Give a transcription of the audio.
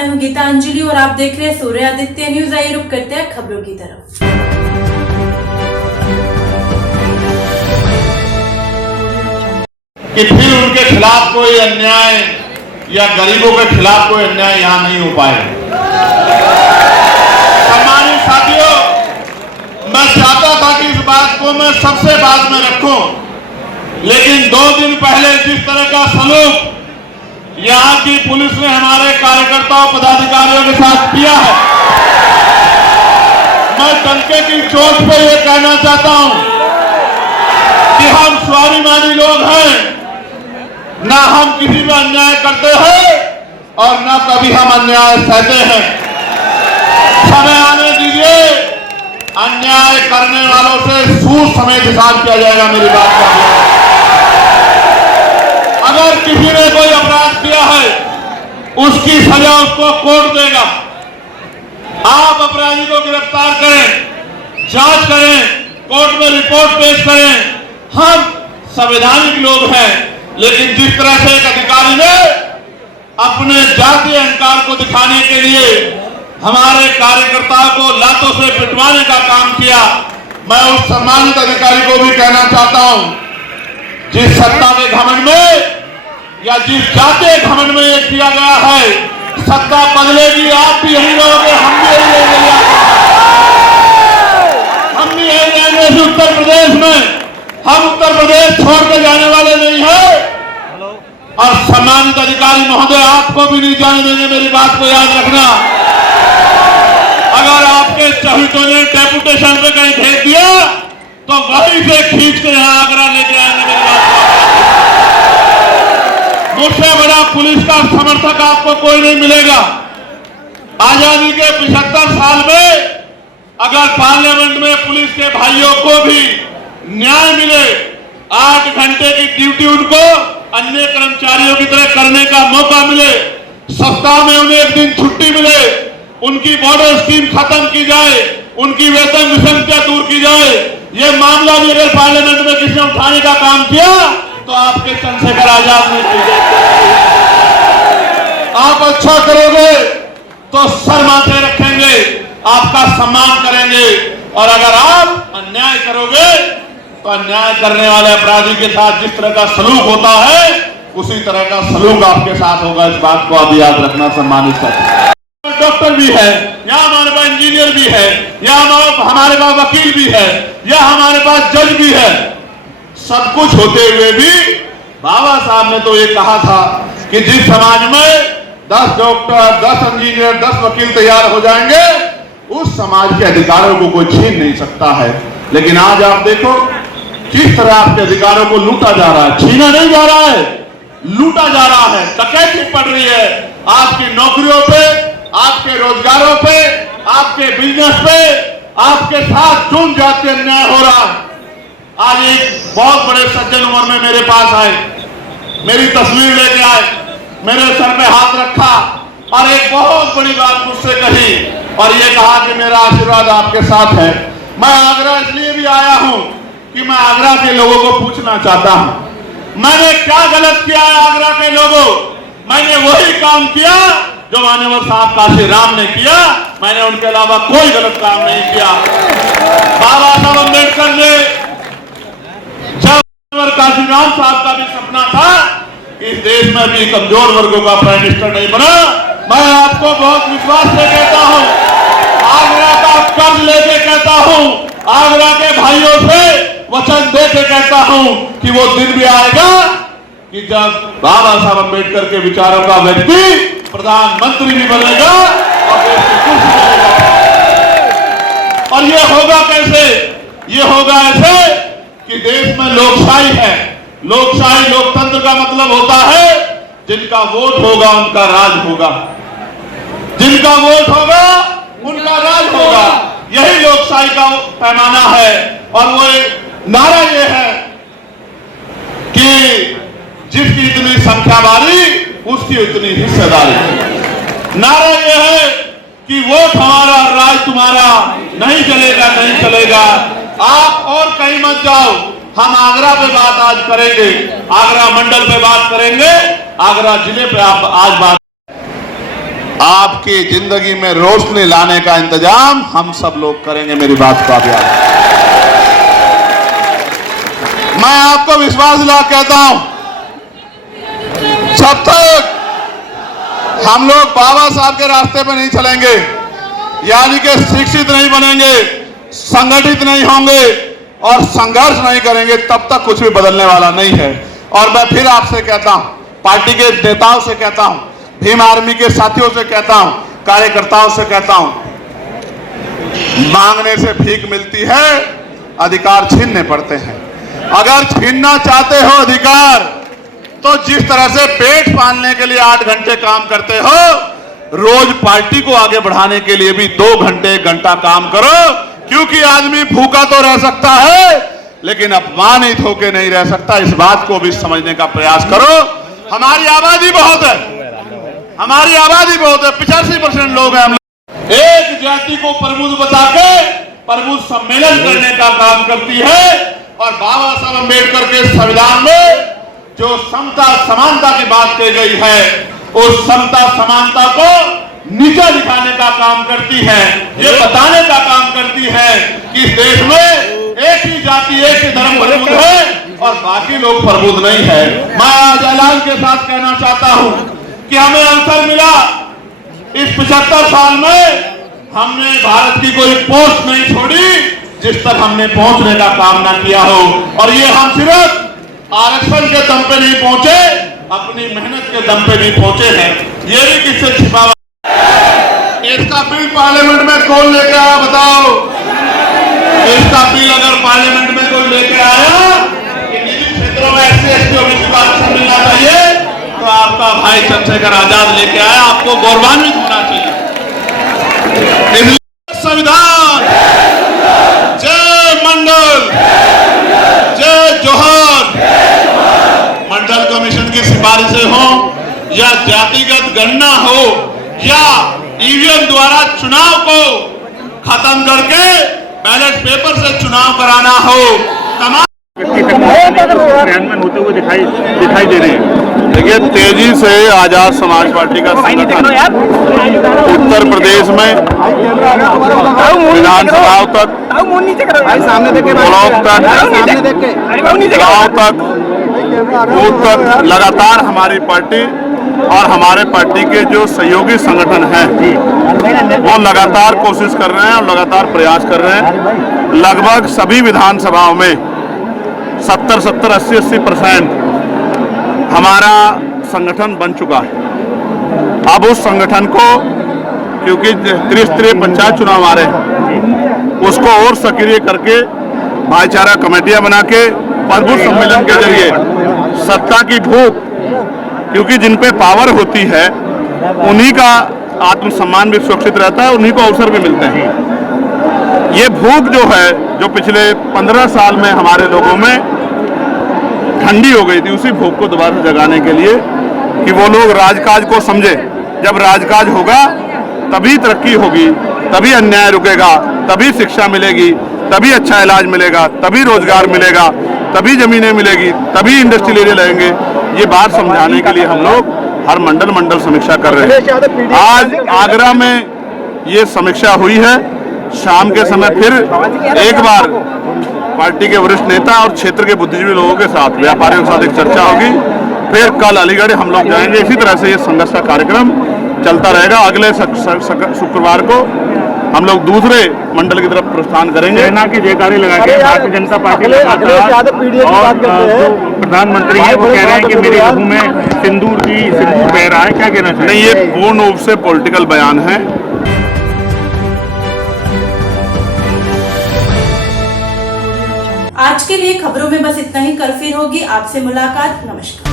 मैं हूं गीतांजलि और आप देख रहे हैं सूर्य आदित्य न्यूज। आइए रुक करते हैं खबरों की तरफ। कि फिर उनके खिलाफ कोई अन्याय या गरीबों के खिलाफ कोई अन्याय यहां नहीं हो पाएगा। सम्मानित साथियों, मैं चाहता था कि इस बात को मैं सबसे बाद में रखूं, लेकिन 2 दिन पहले जिस तरह का सलूक यहां की पुलिस ने हमारे कार्यकर्ताओं पदाधिकारियों के साथ किया है, मैं डंके की चोट पे ये कहना चाहता हूं कि हम स्वाभिमानी लोग हैं, ना हम किसी पे अन्याय करते हैं और ना कभी हम अन्याय सहते हैं। समय आने दीजिए, अन्याय करने वालों से सूद समेत हिसाब किया जाएगा। मेरी बात का अगर किसी ने कोई अपराध किया है, उसकी सजा उसको कोर्ट देगा। आप अपराधी को गिरफ्तार करें, जांच करें, कोर्ट में रिपोर्ट पेश करें। हम संवैधानिक लोग हैं, लेकिन जिस तरह से एक अधिकारी ने अपने जातीय अहंकार को दिखाने के लिए हमारे कार्यकर्ताओं को लातों से पिटवाने का काम किया, मैं उस सम्मानित अधिकारी को भी कहना चाहता हूं, जिस सत्ता के घमंड में या जिस जातीय घमंड में ये किया गया है, सत्ता बदलेगी, आप भी यही रहोगे, हम भी यही रहेंगे। हम भी यही रहेंगे इस उत्तर प्रदेश में। हम उत्तर प्रदेश छोड़ के जाने वाले नहीं है। और सम्मानित अधिकारी महोदय, आपको भी नहीं जाने देंगे। मेरी बात को याद रखना। अगर आपके चहितों ने डेपुटेशन पे कहीं भेज दिया तो वहीं से खींच के यहां आगरा लेके आएंगे। मेरी बात मुझसे बड़ा पुलिस का समर्थक आपको कोई नहीं मिलेगा। आजादी के 75 साल में अगर पार्लियामेंट में पुलिस के भाइयों को भी न्याय मिले, 8 घंटे की ड्यूटी उनको अन्य कर्मचारियों की तरह करने का मौका मिले, सप्ताह में उन्हें 1 दिन छुट्टी मिले, उनकी बॉर्डर स्कीम खत्म की जाए, उनकी वेतन विसंगतियां दूर की जाए, ये मामला भी अगर पार्लियामेंट में किसी ने उठाने का काम किया तो आपके चंद्रशेखर आजाद ने किया। आप अच्छा करोगे तो सर माथे रखेंगे, आपका सम्मान करेंगे, और अगर आप अन्याय करोगे तो अन्याय करने वाले अपराधी के साथ जिस तरह का सलूक होता है, उसी तरह का सलूक आपके साथ होगा। इस बात को आप याद रखना। सम्मानित साथी, डॉक्टर भी है, या हमारे पास इंजीनियर भी है, या हमारे पास वकील भी है, या हमारे पास जज भी है। सब कुछ होते हुए भी बाबा साहब ने तो ये कहा था कि जिस समाज में 10 डॉक्टर, 10 इंजीनियर, 10 वकील तैयार हो जाएंगे, उस समाज के अधिकारों को कोई छीन नहीं सकता है। लेकिन आज आप देखो किस तरह आपके अधिकारों को लूटा जा रहा है। छीना नहीं जा रहा है, लूटा जा रहा है। डकैती पड़ रही है आपकी नौकरियों पे, आपके रोजगारों पे, आपके बिजनेस पे, आपके साथ जून जाति अन्याय हो रहा है। आज एक बहुत बड़े सज्जन उम्र में मेरे पास आए, मेरी तस्वीर लेके आए, मेरे सर पे हाथ रखा और एक बहुत बड़ी बात मुझसे कही, और ये कहा कि मेरा आशीर्वाद आपके साथ है। मैं आगरा इसलिए भी आया हूं कि मैं आगरा के लोगों को पूछना चाहता हूं, मैंने क्या गलत किया है आगरा के लोगों? मैंने वही काम किया जो माननीय साहब काशीराम ने किया। मैंने उनके अलावा कोई गलत काम नहीं किया। बाबा साहब अम्बेडकर ने, जब काशीराम साहब का भी सपना था इस देश में भी कमजोर वर्गों का प्राइम मिनिस्टर नहीं बना, मैं आपको बहुत विश्वास से कहता हूं, आगरा का कर्ज लेके कहता हूं, आगरा के भाइयों से वचन दे के कहता हूं कि वो दिन भी आएगा कि जब बाबा साहब अम्बेडकर के विचारों का व्यक्ति प्रधानमंत्री भी बनेगा और देश की कुर्सी बनेगा। और ये होगा कैसे? ये होगा ऐसे कि देश में लोकशाही है। लोकशाही, लोकतंत्र का मतलब होता है जिनका वोट होगा उनका राज होगा, जिनका वोट होगा उनका राज होगा। यही लोकशाही का पैमाना है। और वो नारा ये है कि जिसकी इतनी संख्या वाली उसकी उतनी हिस्सेदारी। नारा ये है कि वोट हमारा, राज तुम्हारा, नहीं चलेगा, नहीं चलेगा। आप और कहीं मत जाओ, हम आगरा पे बात आज करेंगे, आगरा मंडल पे बात करेंगे, आगरा जिले पे आप आज बात आपकी जिंदगी में रोशनी लाने का इंतजाम हम सब लोग करेंगे। मेरी बात को आप याद रखें। मैं आपको विश्वास दिला कहता हूं, जब तक हम लोग बाबा साहब के रास्ते पर नहीं चलेंगे, यानी कि शिक्षित नहीं बनेंगे, संगठित नहीं होंगे और संघर्ष नहीं करेंगे, तब तक कुछ भी बदलने वाला नहीं है। और मैं फिर आपसे कहता हूं, पार्टी के नेताओं से कहता हूं, भीम आर्मी के साथियों से कहता हूं, कार्यकर्ताओं से कहता हूं, मांगने से भीख मिलती है, अधिकार छीनने पड़ते हैं। अगर छीनना चाहते हो अधिकार, तो जिस तरह से पेट पालने के लिए 8 घंटे काम करते हो, रोज पार्टी को आगे बढ़ाने के लिए भी 2 घंटे 1 घंटा काम करो। क्योंकि आदमी भूखा तो रह सकता है, लेकिन अपमानित होकर नहीं रह सकता। इस बात को भी समझने का प्रयास करो। हमारी आबादी बहुत है, हमारी आबादी बहुत है, 85% लोग हैं हम लोग। एक जाति को प्रबुद्ध बता के प्रबुद्ध सम्मेलन करने का काम करती है। और बाबा साहब अम्बेडकर के संविधान में जो समता समानता की बात की गई है, उस समता समानता को नीचा दिखाने का काम करती है। ये बताने का काम करती है कि इस देश में एक ही जाति, एक ही धर्म प्रबुद्ध है और बाकी लोग प्रबुद्ध नहीं है। मैं आज ऐलान के साथ कहना चाहता हूं कि हमें अवसर मिला, इस 75 साल में हमने भारत की कोई पोस्ट नहीं छोड़ी जिस तक हमने पहुंचने का काम ना किया हो। और ये हम सिर्फ आरक्षण के दम पे नहीं पहुंचे, अपनी मेहनत के दम पे भी पहुंचे हैं। ये भी किससे छिपा हुआ? इसका बिल पार्लियामेंट में कौन लेके आया बताओ? इसका बिल अगर पार्लियामेंट में कोई लेके आया कि निजी क्षेत्रों में SC/ST ओबीसी को आरक्षण मिलना चाहिए, तो आपका भाई चंद्रशेखर आजाद लेके आया। आपको गौरवान्वित होना चाहिए। संविधान जय मंडल, जय जोहर। मंडल कमीशन की सिफारिशें हो या जातिगत गणना हो या ईवीएम द्वारा चुनाव को खत्म करके बैलेट पेपर से चुनाव कराना हो, तमाम क्रियान्वयन होते हुए दिखाई दे रहे हैं। देखिए, तेजी से आजाद समाज पार्टी का संगठन उत्तर प्रदेश में विधानसभाओं तक, ब्लॉक तक, गांव तक, बूथ तक लगातार हमारी पार्टी और हमारे पार्टी के जो सहयोगी संगठन हैं वो लगातार कोशिश कर रहे हैं और लगातार प्रयास कर रहे हैं। लगभग सभी विधानसभाओं में 70, 80% हमारा संगठन बन चुका है। अब उस संगठन को, क्योंकि त्रिस्तरीय पंचायत चुनाव आ रहे हैं, उसको और सक्रिय करके भाईचारा कमेटियां बना के प्रबुद्ध सम्मेलन के जरिए सत्ता की भूख, क्योंकि जिन पे पावर होती है उन्हीं का आत्मसम्मान भी सुरक्षित रहता है, उन्हीं को अवसर भी मिलते हैं। ये भूख जो है, जो पिछले 15 साल में हमारे लोगों में ठंडी हो गई थी, उसी भूख को दोबारा जगाने के लिए कि वो लोग राजकाज को समझे। जब राजकाज होगा तभी तरक्की होगी, तभी अन्याय रुकेगा, तभी शिक्षा मिलेगी, तभी अच्छा इलाज मिलेगा, तभी रोजगार मिलेगा, तभी जमीनें मिलेगी, तभी इंडस्ट्रियल एरिया लगेंगे। ये बात समझाने के लिए हम लोग हर मंडल समीक्षा कर रहे हैं। आज आगरा में ये समीक्षा हुई है। शाम के समय फिर एक बार पार्टी के वरिष्ठ नेता और क्षेत्र के बुद्धिजीवी लोगों के साथ, व्यापारियों के साथ एक चर्चा होगी। फिर कल अलीगढ़ हम लोग जाएंगे। इसी तरह से ये संघर्ष का कार्यक्रम चलता रहेगा। अगले शुक्रवार को हम लोग दूसरे मंडल की तरफ प्रस्थान करेंगे। सेना की जयकारी लगा के भारतीय जनता पार्टी और प्रधानमंत्री है वो कह रहे हैं कि मेरे लहू में सिंदूर बह रहा है, क्या कहना चाहिए? नहीं, ये पूर्ण रूप से पॉलिटिकल बयान है। आज के लिए खबरों में बस इतना ही। कल फिर होगी आपसे मुलाकात। नमस्कार।